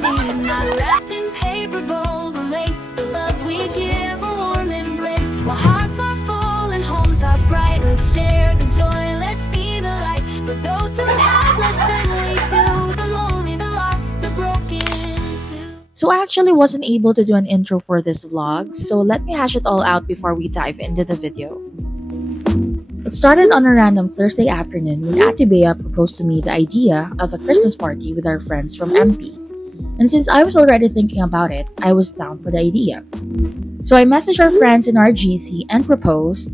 candy, not wrapped in paper bowl. The lace, the love we give, a warm embrace. While hearts are full and homes are bright, let's share the joy, let's be the light. For those who have less than we do, the lonely, the lost, the broken too. So I actually wasn't able to do an intro for this vlog, so let me hash it all out before we dive into the video. It started on a random Thursday afternoon when Ate Bea proposed to me the idea of a Christmas party with our friends from MP. And since I was already thinking about it, I was down for the idea. So I messaged our friends in our GC and proposed,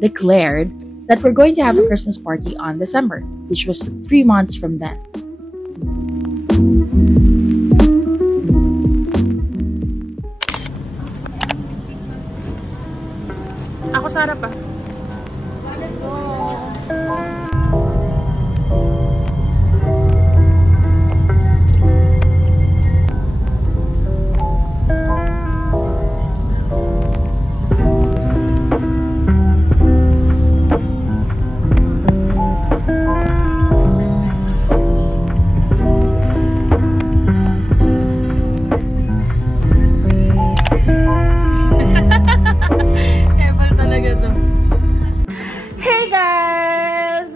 declared, that we're going to have a Christmas party on December, which was 3 months from then. Ako sa harap ah. Hey guys!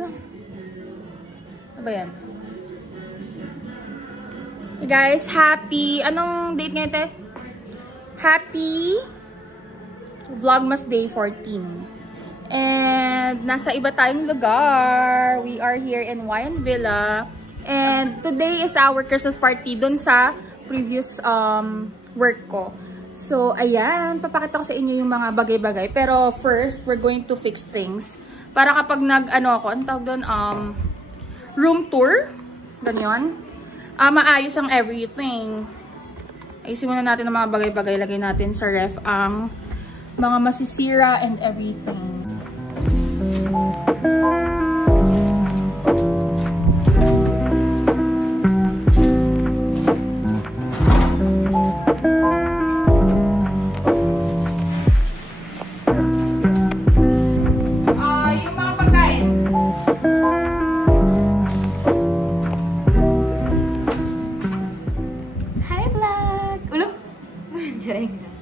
Ano ba yan? Hey guys, happy... Anong date ngayon, te? Happy Vlogmas Day 14. And nasa iba tayong lugar. We are here in Wayan Villa. And today is our Christmas party dun sa previous work ko. So, ayan. Papakita ko sa inyo yung mga bagay-bagay. Pero first, we're going to fix things. Para kapag anong tawag doon, room tour, ganyan, maayos ang everything. Ayusin muna natin ang mga bagay-bagay, lagay natin sa ref ang mga masisira and everything.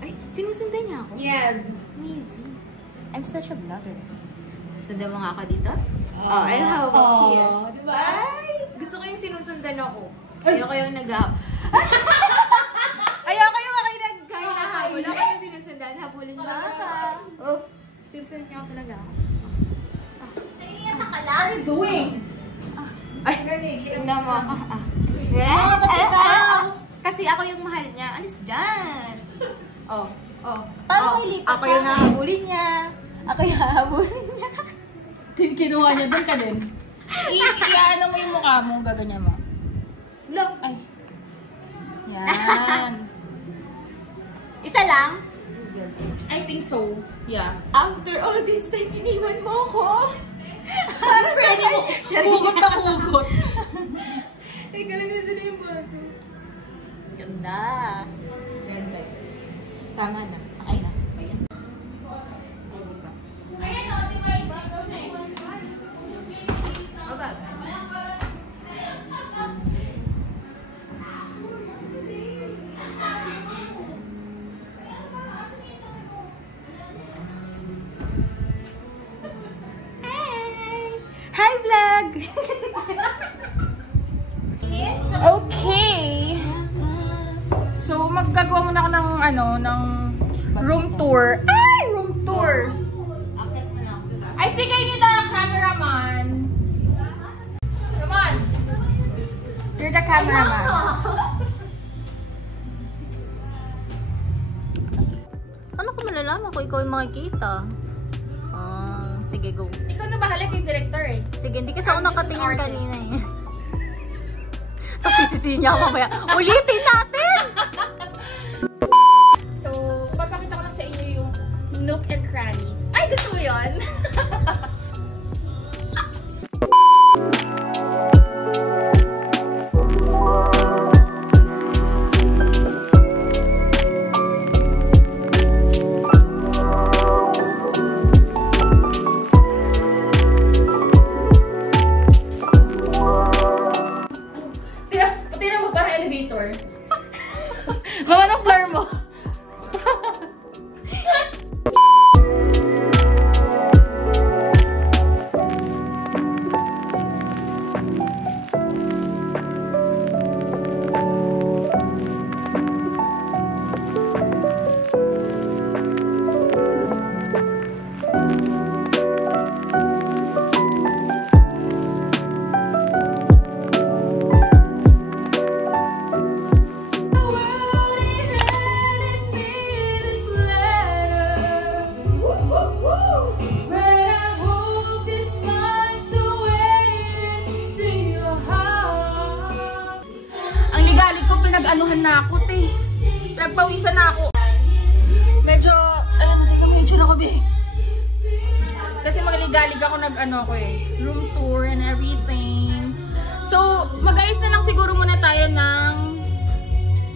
Ay, sinusundan niya ako? Yes. Amazing. I'm such a vlogger. Sundan mo nga ako dito? Oh, and how about here? Diba? Ay, gusto ko yung sinusundan ako. Ayoko yung ayoko yung naghahabol. Ako yung sinusundan. Habulin mo ka. Oh, sinusundan niya ako talaga ako. What are you doing? Ay, tingnan mo ako. Kasi ako yung mahal niya. Alis dyan. Oh. Paano kayo lipat? Ako yung hahabulin niya. Kinuha niya, doon ka din. Iyaano mo yung mukha mo, gaganyan mo. Look. Ay. Yan. Isa lang? I think so. Yeah. After all this time, iniwan mo ko. Pwede mo. Hugot na hugot. Teka lang na sila yung baso. Ganda. Ganda. Tama na. Okay na. Ayan. Ayan o, di ba? O ba? Hi vlog! Okay. So, maggagawa muna ako ng room tour. Ay! Room tour! I think I need a cameraman. Come on! You're the cameraman. Ano ko malalaman kung ikaw yung makikita? Sige, go. Ikaw na bahala kay director eh. Sige, hindi kasi ako nakatingin kanina eh. Tapos sisisihin niya ako mamaya. Ulitin natin! So, papakita ko lang sa inyo yung nook and crannies. Ay, gusto mo yun? Tingnan mo, parang elevator. Bawa ng floor mo. Pinag-anuhan na ako, te. Pinagpawisan na ako. Medyo, mateka mo yung tsura ko, be. Kasi magalig-galig ako nag-ano ko eh. Room tour and everything. So, mag-ayos na lang siguro muna tayo ng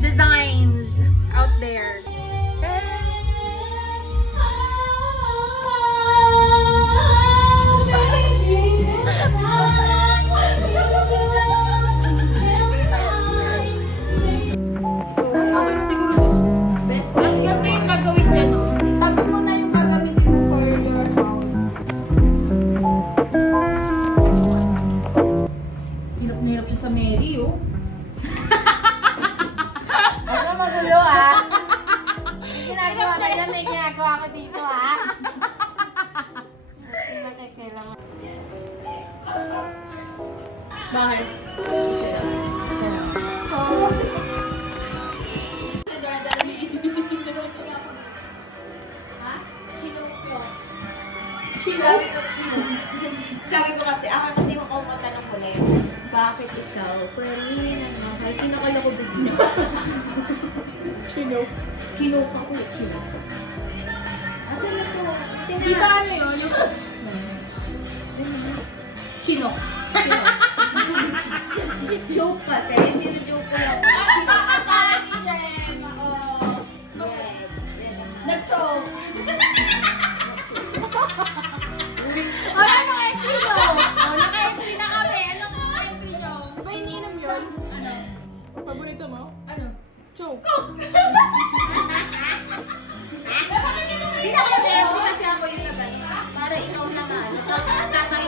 designs out there. Bakit? Sabi ko kasi, ako kasi yung kumata ng kulay. Bakit ikaw? Pwede ano, kahit sino ka lang ko bigla. Chino ka ko, chino. Asan na po? Di ba ano yun? Yung... Chino. Joke kasi, hindi na joke ko lang. Ano ba kakala ni Jem? Nag-choke. Ano entry nyo? Naka-entry na kami. Anong entry nyo? Ba iniinom yun? Ano? Paborito mo? Ano? Choke. Hindi na ako nag-entry kasi ako yung nag-ano. Para ikaw na nga. Tatay.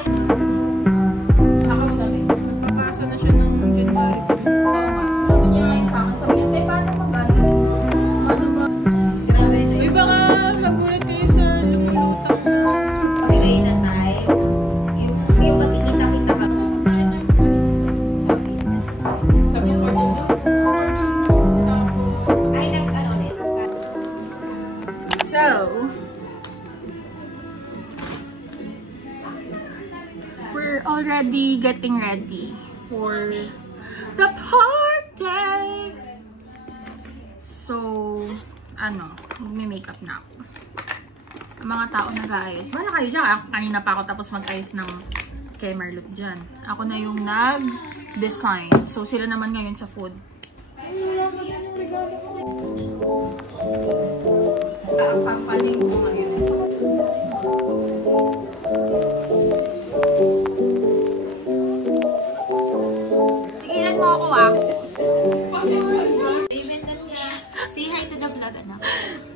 Ako mo kami. Papasa na siya ng January. Sabi niya ngayon sa akin. Sabi niya, "Tay, paano mag-ano? Paano ba?" Grabe na Uy, baka magulat kayo sa lumulutang. Pabigay na tayo. Yung magkikita-kita ka. Sabi niya, Ay, nag-ano din. so, we're already getting ready for the party. So, magme-makeup na ako. Ang mga tao nag-aayos. Wala kayo dyan. Kanina pa ako tapos mag-ayos ng kay Marlot dyan. Ako na yung nag-design. So, sila naman ngayon sa food. Pampaling ko ngayon. Tigilan mo ako ah. Say hi to the vlog, anak.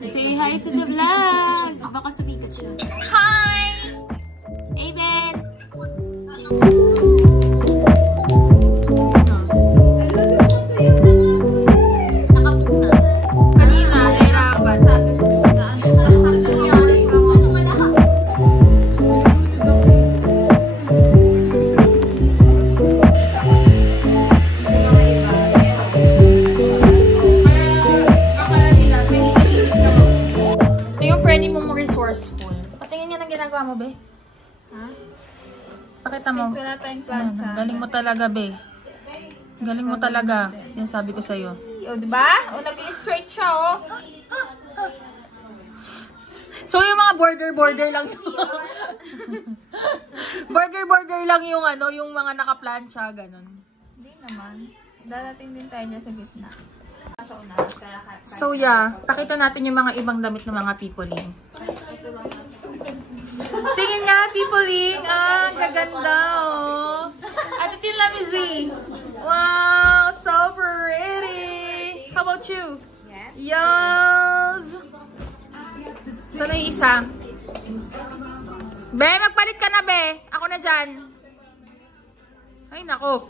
Say hi to the vlog. Baka sumikat siya. Hi! Amen! Nakapuna. Kanina, nahirapan. Sabi ko saan. Ang nangyari ka mo. Ano ka lahat? Akala nila, tahimik ka mo. Ito yung friendly mong resourceful. Patingin nga ng ginagawa mo, be. Ha? Pakita mo. Since wala tayong plancha. Galing mo talaga, be. Galing mo talaga. Sinasabi ko sa'yo. O, diba? O, nag-straight siya, oh. So, yung mga border lang yung... border lang yung yung mga naka-plancha, ganun. Hindi naman. Darating din tayo dyan sa gitna. So, yeah. Pakita natin yung mga ibang damit ng mga pipoling. Tingin nga, pipoling. Ah, gaganda, oh. At ito yung lamizi. Wow, so pretty. How about you? Yes. Yes! Saan na yung isa? Be, magpalit ka na, be. Ako na dyan. Ay, nako.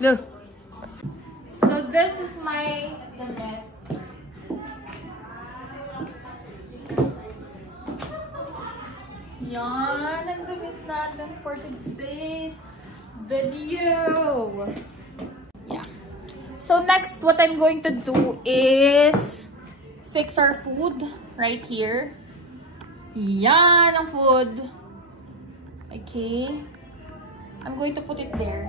Look. So, this is my damit. Yan, ang damit natin for today's video. Yeah. So, next, what I'm going to do is fix our food right here. Yan ang food. Okay. I'm going to put it there.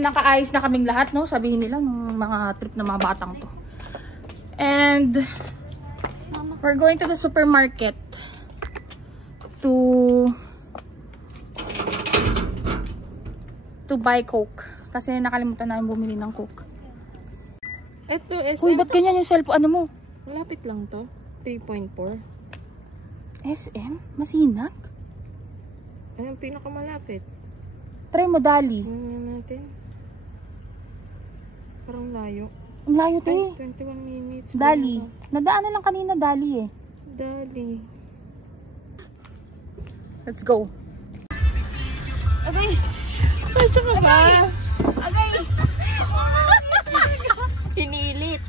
Nakaayos na kaming lahat, no? Sabihin nila ng mga trip na mga batang to. And we're going to the supermarket to buy Coke. Kasi nakalimutan namin bumili ng Coke. Ito, SM. Uy, ba't ganyan yung cellphone? Ano mo? Malapit lang to. 3.4. SM? Masinag? Ay, ang pinakamalapit. Try mo, Dali. Ano natin? Parang layo. Ang layo, te. Ay, 21 minutes. Dali. Nadaanan lang kanina, Dali eh. Dali. Let's go. Agay! Pwede ka ba? Agay! Pinilit.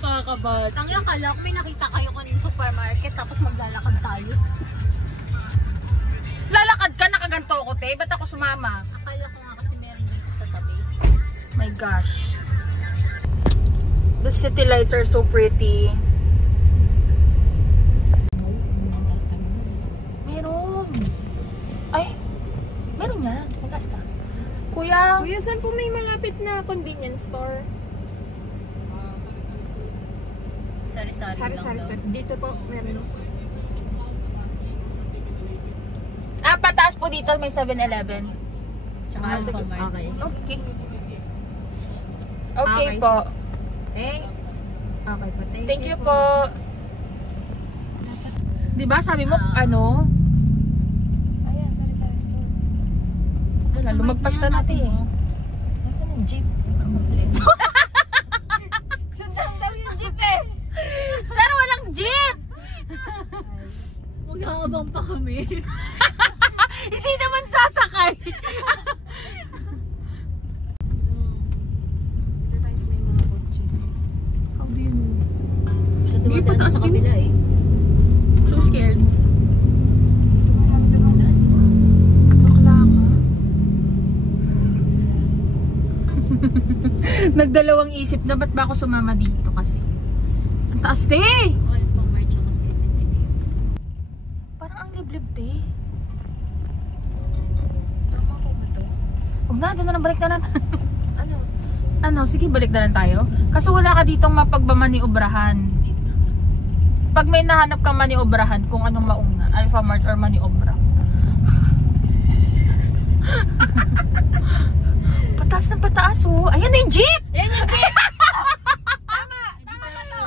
Kakabat. Ang akala ko may nakita kayo kanina sa supermarket tapos maglalakad tayo. Lalakad ka, nakaganto ko, te. Ba't ako sumama? Akala ko nga kasi meron dito sa tabi. My gosh. The city lights are so pretty. Meron. Ay, meron yan. Magkas ka. Kuya. Kuya, saan po may malapit na convenience store? Sari-sari lang daw. Dito po, meron. Ah, pataas po dito may 7-Eleven. Tsaka Alphamart. Okay. Okay. Okay Okay, po. Okay. Okay po. Thank you po. Diba sabi mo, ano? Ayan, sari-sari store. Wala, lumagpas ka natin eh. Nasaan yung jeep? Kompleto. Sundan daw yung jeep eh. Sir, walang jeep! Mag-aabang pa kami. Hindi naman sasakay. Dito tayo sa may mga kotse. How do you know? Wala Hindi, dumadaan pataas sa din. kabila eh. So scared. Marami dumadaan. Bakla ka. Nagdalawang isip na ba't ba ako sumama dito kasi? Ang taas, te! Alphamart tsaka 7-Eleven. Parang ang liblib, te. Tama ko ba to? Huwag na, doon na lang, balik na lang. Ano? Ano, sige, balik na lang tayo. Kaso wala ka ditong mapagbamaniubrahan. Wait lang. Pag may nahanap kang maniobrahan, kung anong mauna, Alphamart or Maniobra. Pataas ng pataas, oh. Ayan na yung jeep! Yan yung jeep! Tama! Tama na to!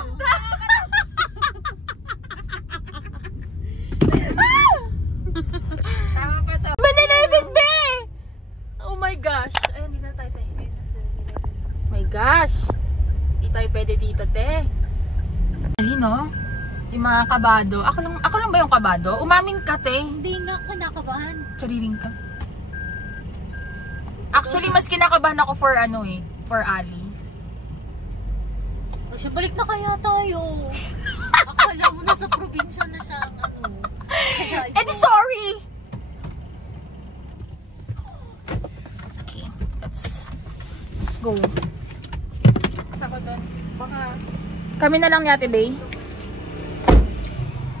Tama pa to. 7-Eleven, be! Oh my gosh. Ayan, dito na tayo, te. My gosh. Hindi tayo pwede dito, te. No? Yung mga kabado. Ako lang ba yung kabado? Umamin ka, te. Hindi nga ako nakabahan. Sariling ka. Actually, mas kinakabahan ako for ano eh. For Ali. O siya, balik na kaya tayo. Akala mo na sa probinsya na siya ang ano. Kaya Eh di sorry! Okay, let's go. Ako doon. Baka Kami na lang ni Ate Bay.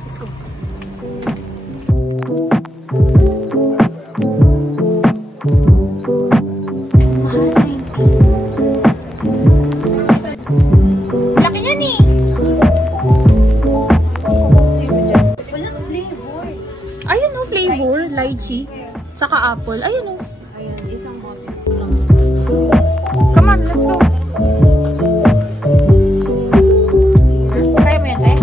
Let's go. Ayun no, flavor. Lychee. Saka apple. Ayun no. Ayan, isang bote. Come on, let's go. Kaya mo yan, te?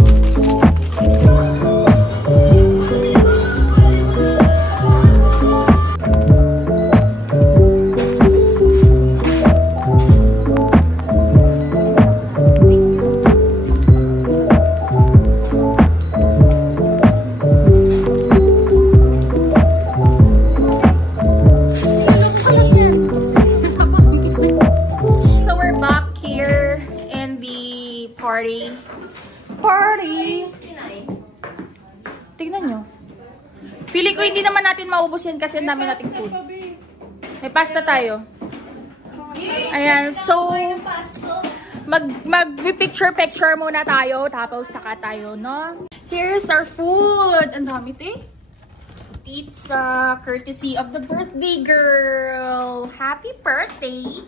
Party! Tignan nyo. Feeling ko hindi naman natin maubos yan kasi ang dami nating food. May pasta tayo. Ayan, so mag-picture muna tayo tapos saka tayo, no? Here's our food. Ang dami, te. Pizza, courtesy of the birthday girl. Happy birthday!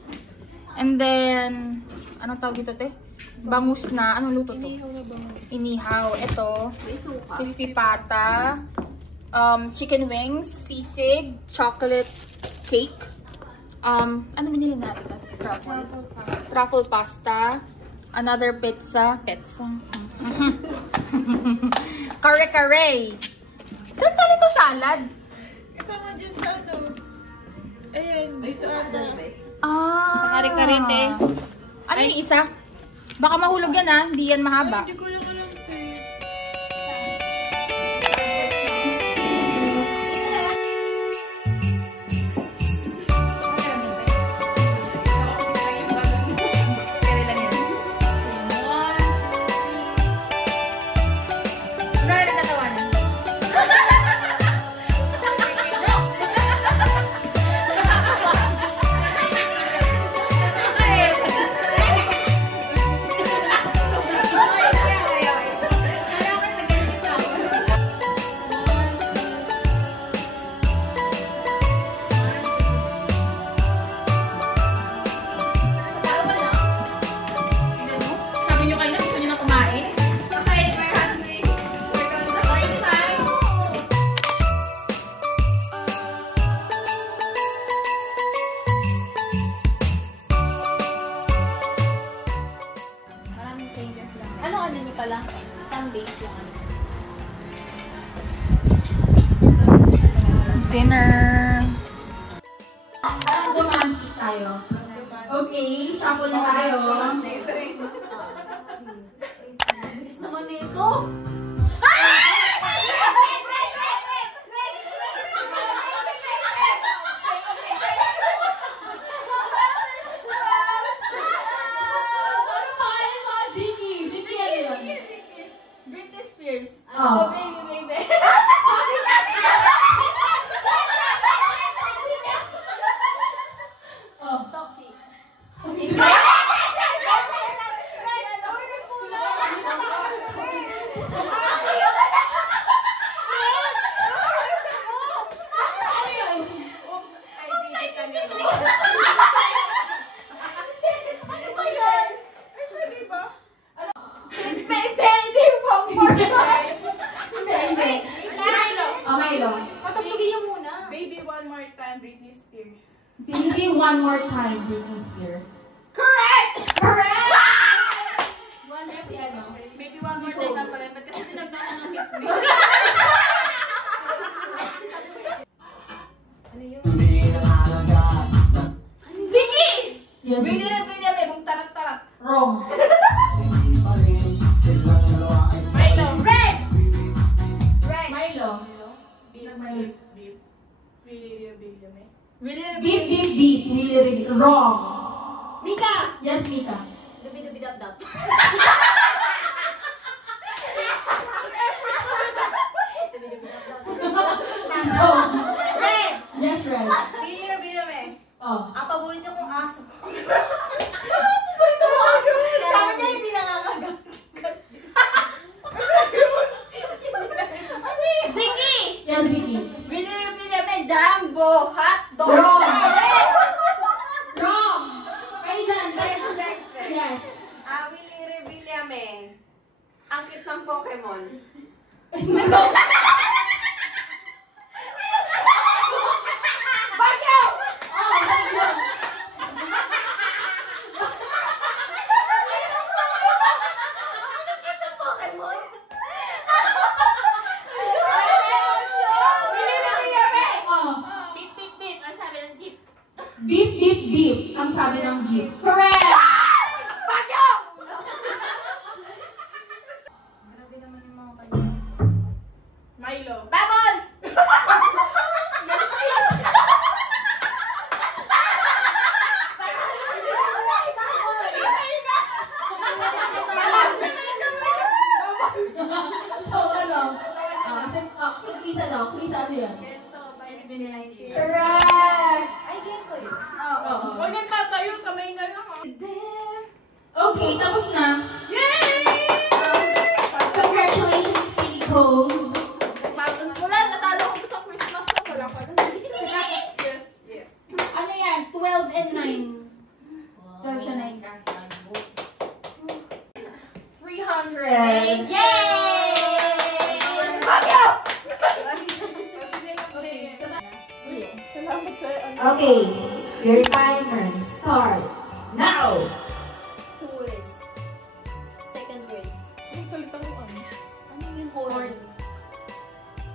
And then, anong tawag dito, te? Bangus na. Anong luto to? Inihaw na bangus. Inihaw. Ito. May suka. Crispy pata. Chicken wings. Sisig. Chocolate cake. Ano binili natin? Truffle pasta. Another pizza. Kare-kare. Saan ka nito salad? Kasama dyan sa ano. Ayan, dito ata. Kare-kare, te. Ano yung isa? Baka mahulog yan ha. Hindi yan mahaba. Hindi ko lang alam, te. Dinner. Tayo. Okay, shuffle na tayo. Bilis naman nito. Britney Spears. Oh, baby. Toxic. Patugtugin niyo muna. Baby, one more time, Britney Spears. Baby, one more time, Britney Spears. Correct! Correct! One more si ano? Baby, one more time lang pala. Ba't kasi tinagda ko ng hip me? Ano yun? Vicky! Yes, Baby na may mong tarat-tarat. wrong. Milo! Red! Red! Milo. Beep. Really, Beep, beep, beep. Really, wrong. Mika! Yes, Mika. Dubi-dubi-dap-dap. Wrong. Red! Yes, right. Bili-bili. Oh. Ang paborito niya kong aso. Paborito mo aso. Sabi niya hindi nangangagat. Vicky! Yes, Vicky. Bili-bili. Jumbo hotdog. Wrong. Wrong. Kayo dyan. Next. Yes. Ang cute ng Pokemon. sabi ng jeep. Correct! Bagyo! Grabe naman yung mga kanya. Milo. Bubbles! So, ano? Quiz ano yan? Correct! Ay, gento yun. Oo. Huwag nang tatayo, kamay na lang. Okay, tapos na. Yay! Congratulations, Kitty Coles. Wala, natalo ko sa Christmas na. Wala pa lang. Yes, yes. Ano yan? 12 and 9. 12 siya 9 ka. 300. Yay! Bagyo! Okay, Salamat sa ano. Okay, your timer starts now. 2 words. Second word. Ang salita mo ano? Ano yung horn?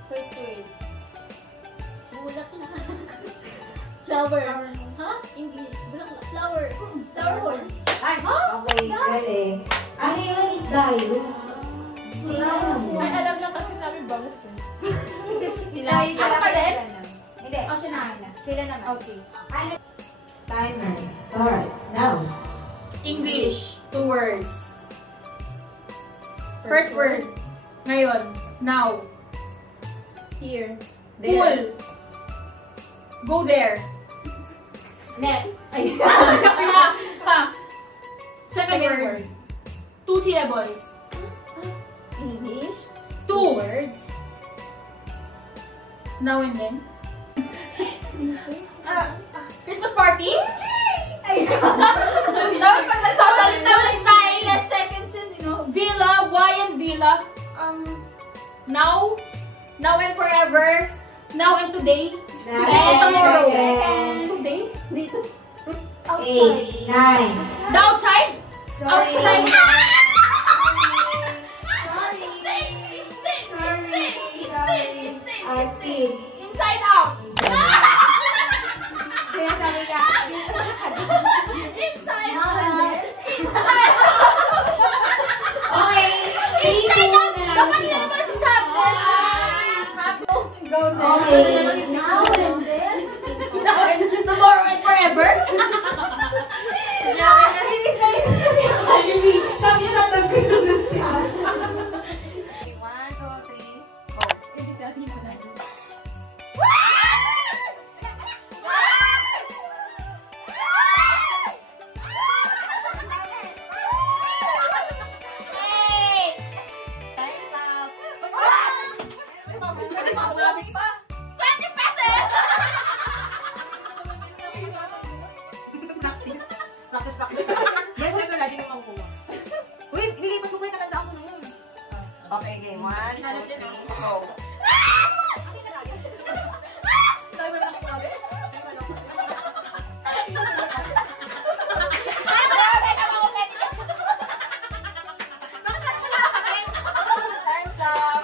First word. Bulak na. Flower. Ha? English. Bulak na. Flower. Flower horn. Ay, okay, galing. Ano yun is dayo? Ay, alam lang kasi namin bangus eh. Ano ka din? Hindi. Oh, siya na. Sila naman. Okay. Ano? Timer starts now. English. 2 words. First word. Ngayon. Now. Here. Pool. Go there. Net. Ay. Ha. Second word. 2 syllables. English. 2. Words. Now and then. Christmas party? Dapat pag nagsasalita mo Sign. ilan seconds yun, you know? Villa. Why and Villa? Now. Now and forever. Now and today. And tomorrow. Today? Dito. 8, 9. The outside? Sorry. Outside. Ate. Inside out. Kaya sabi ka, Inside Now out. and then. Inside. Okay. Inside out. Dapat yun naman si Sam. Go there. Okay. Now and then. Now and tomorrow and forever. Ibig sabihin kasi Jollibee. Sabi niya natagulog siya. 1, 2, 3, go. Ibig sabihin mo na. Time's up. 20 pesos. Practice. Ganyan ko lagi naman kuha. Uy, nilipat mo ba yung natanda ako na yun? Okay, game. 1, 2, 3, go. Sabi mo lang ako sabi? Time's up.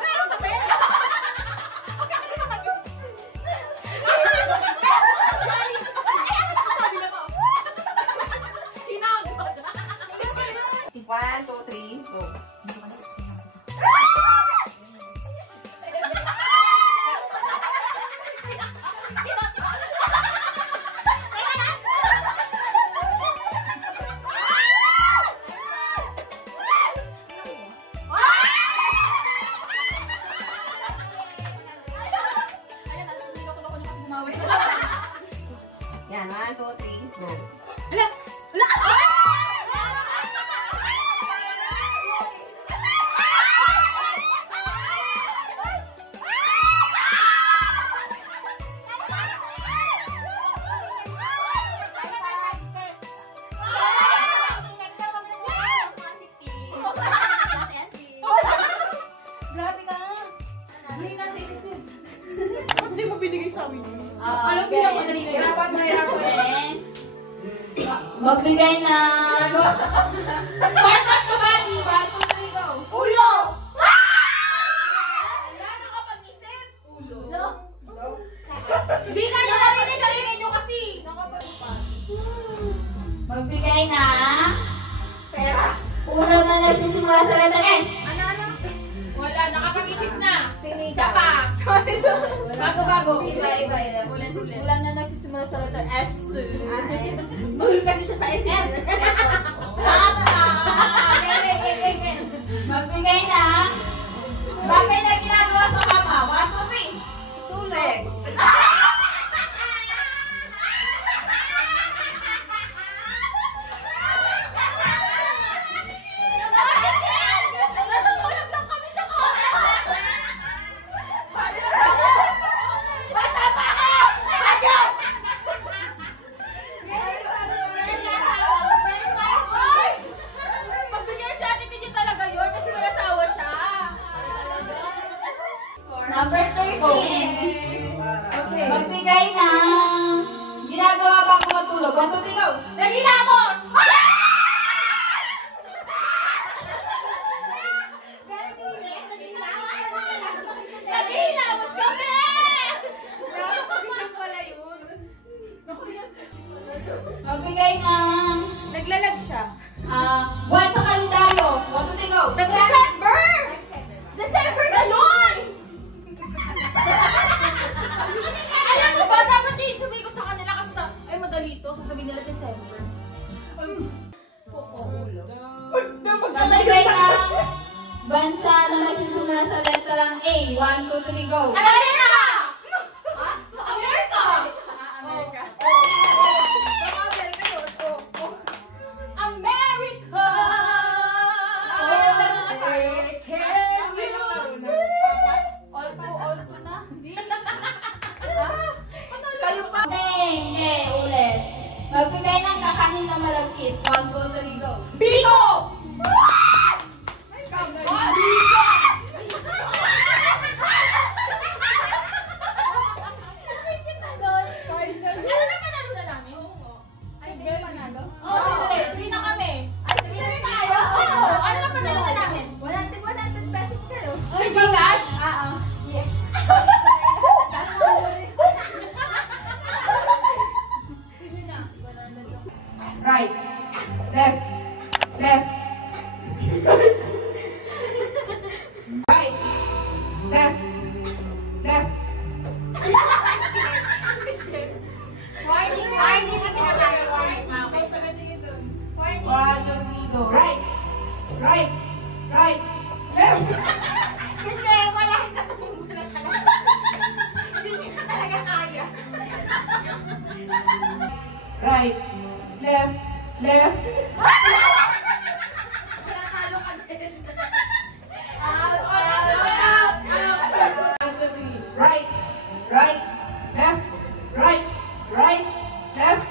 One, two, three, go. Yan, 1, 2, 3, go. Grabe ka. Ba't di mo binigay sa amin yun? Alam mo yung madali ko. Hirapan mo. Magbigay na part of the body. 1, 2, 3, go. Ulo! Wala na kapag isip! Ulo. Di na nyo narinig nyo kasi. Magbigay ng pera. Ulam na nagsisimula sa letter S. Ano? Wala, nakapag-isip na. Sinika. Isa pa. Sorry. Bago. Iba. Ulit. Ulam na nagsisimula sa letter S. Bulol kasi siya sa SM. Sama na! Okay. Magbigay ng bagay na ginagawa sa kama. 1, 2, 3. Sex. Natutulog lang kami sa kama. Ay! Pagbigyan sa atin din talaga yun kasi may asawa siya. Number 13. Magbigay ng ginagawa bago matulog. 1, 2, 3, go! Nagilamos! Nagilamos kami! Magbigay ng Naglalag siya. 1 sa kalendaryo. 1, 2, 3, go! December! December na yun! Alam mo ba, dapat sabihin ko sa kanila kasi ay madali to. Sasabihin nila December. Magbigay ng bansa na nagsisimula sa letrang A. 1, 2, 3, go! America! America! America! All two na. Kayo pa. Hindi, ulit. Magbigay ng kakanin na malagkit. 1, 2, 3, go! Biko! Ano na panalo na namin? Ay, hindi pa panalo? Oo, sige na kami. Ay, sige na tayo. Oo, ano na panalo na namin? 100 pesos kayo. Sa Gcash? Yes. Sige na. Right. Left. Left. Right. Left. Left. Warning. Warning. Warning. Go. Right. Right. Right. Left. Hindi, wala na Hindi niya talaga kaya. Right. Left. Left. Natalo ka din. Right. Right. Left. Right. Right. Left.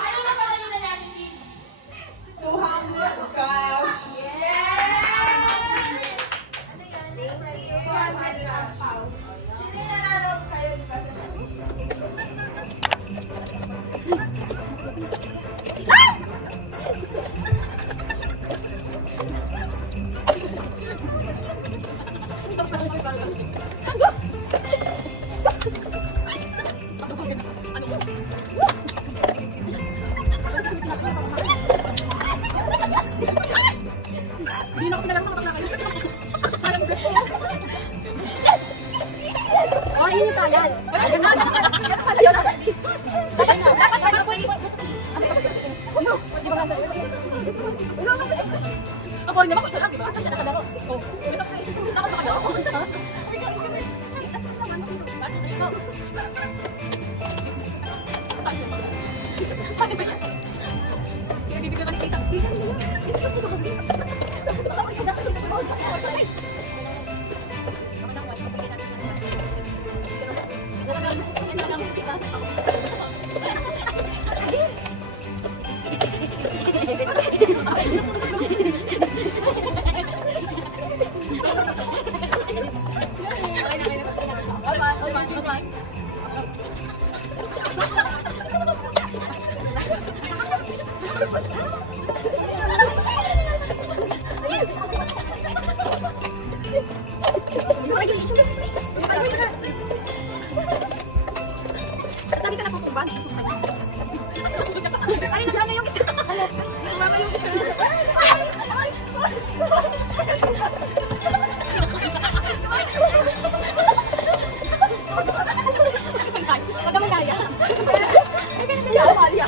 Ano na panalo na namin, Kim? 200 cash. Sino nanalo kayo? Di ba? Ako rin naman, isa lang, di ba? Kasi nakadaro. Oh, ito na isip ko, nakadaro. Lagi ka natutumba. Ay, nagana yung isa. Nagana yung isa. Nagamalaya. Nagamalaya.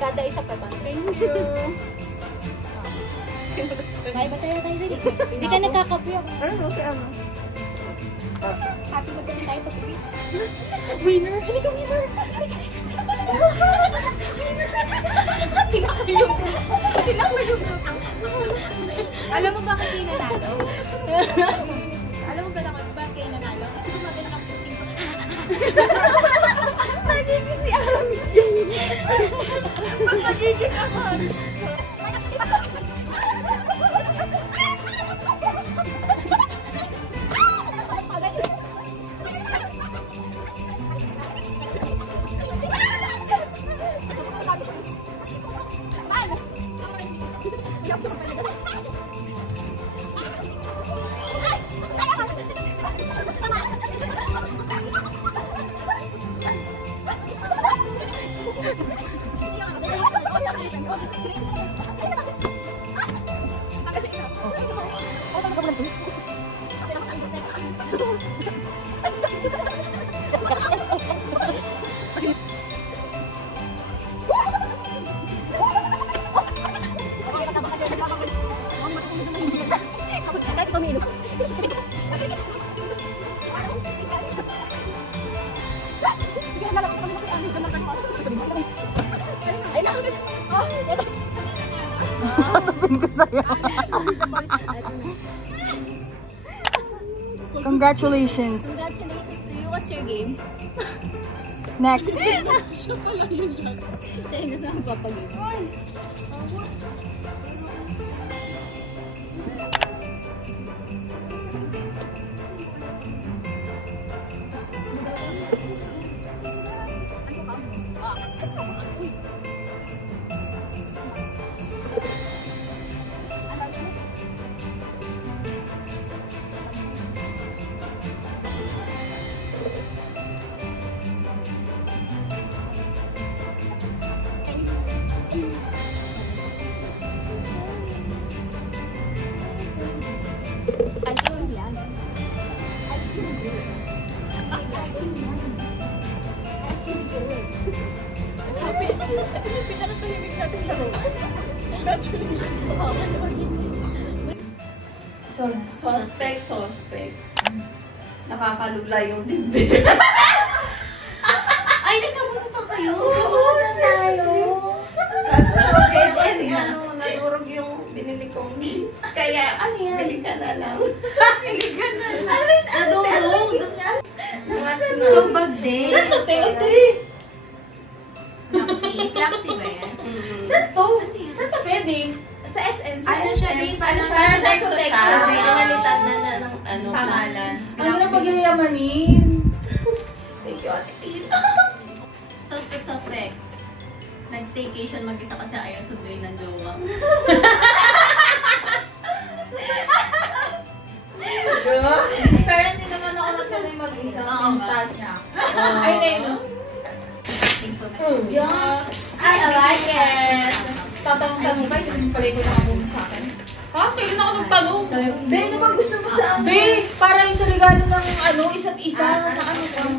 Kada isa pa bang? Thank you. Ay, bataya tayo din. Hindi ka nagkakapi ako. Okay, ama. Happy magkami tayo pa sabi. Winner! Halika, winner! Tinako yung alam mo bakit kayo nanalo? Alam mo ba naman bakit kayo nanalo? Kasi gumabi na kami ko. Nagiging si Aramis kayo. Nagiging ako. Sasabihin ko sa'yo. Congratulations. Congratulations to you. What's your game? Next. Siya yung nasa magpapagame. Suspect. Nakakalubla yung dibdib. Ay, nagkabuto pa kayo? Oo, tayo. Kaso sa kasi naturog yung binili kong gift. Kaya, bili ka na lang. Bili ka na lang. Nadurog. Sumbag din. Saan to, te? Laxi ba yan? Saan to? Saan to pwede? Sa SM. Ano siya, babe? Ano siya? Texo. Pinalitan na ng ano. Pangalan. Ano na pagyayamanin? Thank you, ate. Suspect. Nag-staycation mag-isa kasi ayaw sunduin ng jowa. Pero hindi naman ako natuloy mag-isa. Pintal niya. Ay, na yun, no? Yung... I like it! Tatanong-tanong ba? Hindi pala ikaw nakabunod sa akin. Ha? Kailan ako nagtanong? Be, ano ba gusto mo sa akin? Be, para yung sa regalo ng ano, isa't isa. Na ano ko.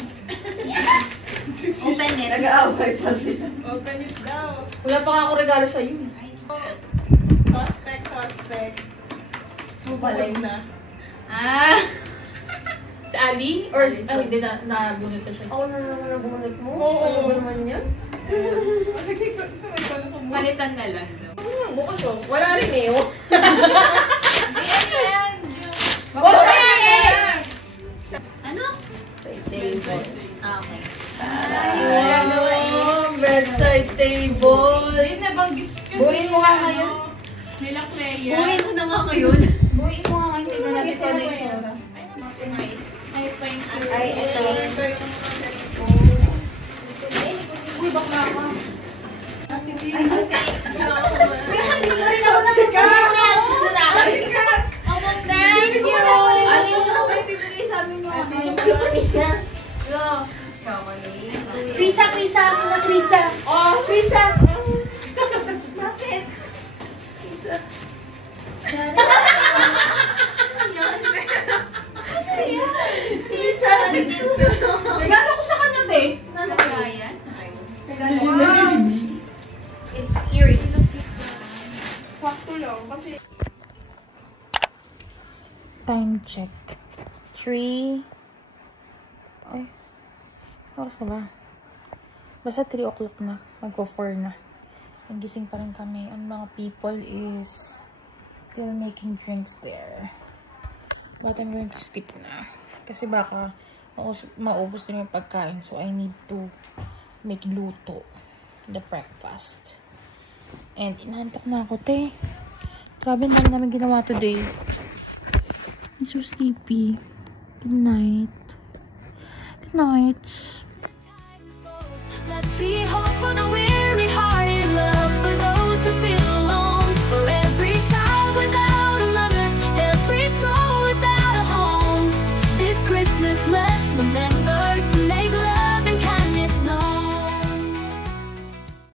Open it. Nag-aaway pa sila. Open it daw. Wala pa nga ako regalo sa'yo. Suspect. Balay na. Si Ali? Or, ay, hindi na, nabunot na siya. Ako na naman nabunot mo? Oo. Ano naman yan? Palitan na lang daw. Bukas oh. Wala rin eh. Oh. Basta yan! Ano? Table. Okay. Wow! Bedside table! Buuin mo nga ngayon. Nila Clea. Buhay ko na nga ngayon. Buuin mo nga ngayon. Tignan natin kung ano yung itsura. Ay, fine. Ay, ito. Uy, bakla ka. Thank you! Alin yung may bibigay sa amin mo? Ano yung Go. Chocolate. Krisa, Krisa! Akin na, Krisa! Oh, Krisa! bakit? Isa. Krisa! Regalo ko sa kanya, te. Ano kaya yan? It's earrings. Sakto lang kasi Time check. 3. Ay. Oras na ba? Basta 3 o'clock na. Mag-go 4 na. Nagising pa rin kami. And mga people is still making drinks there. But I'm going to skip na. Kasi baka maubos din yung pagkain. So I need to make luto. The breakfast. And inaantok na ako, te. Grabe na namin ginawa today. I'm so sleepy. Good night. Good night. Let's be hopeful that we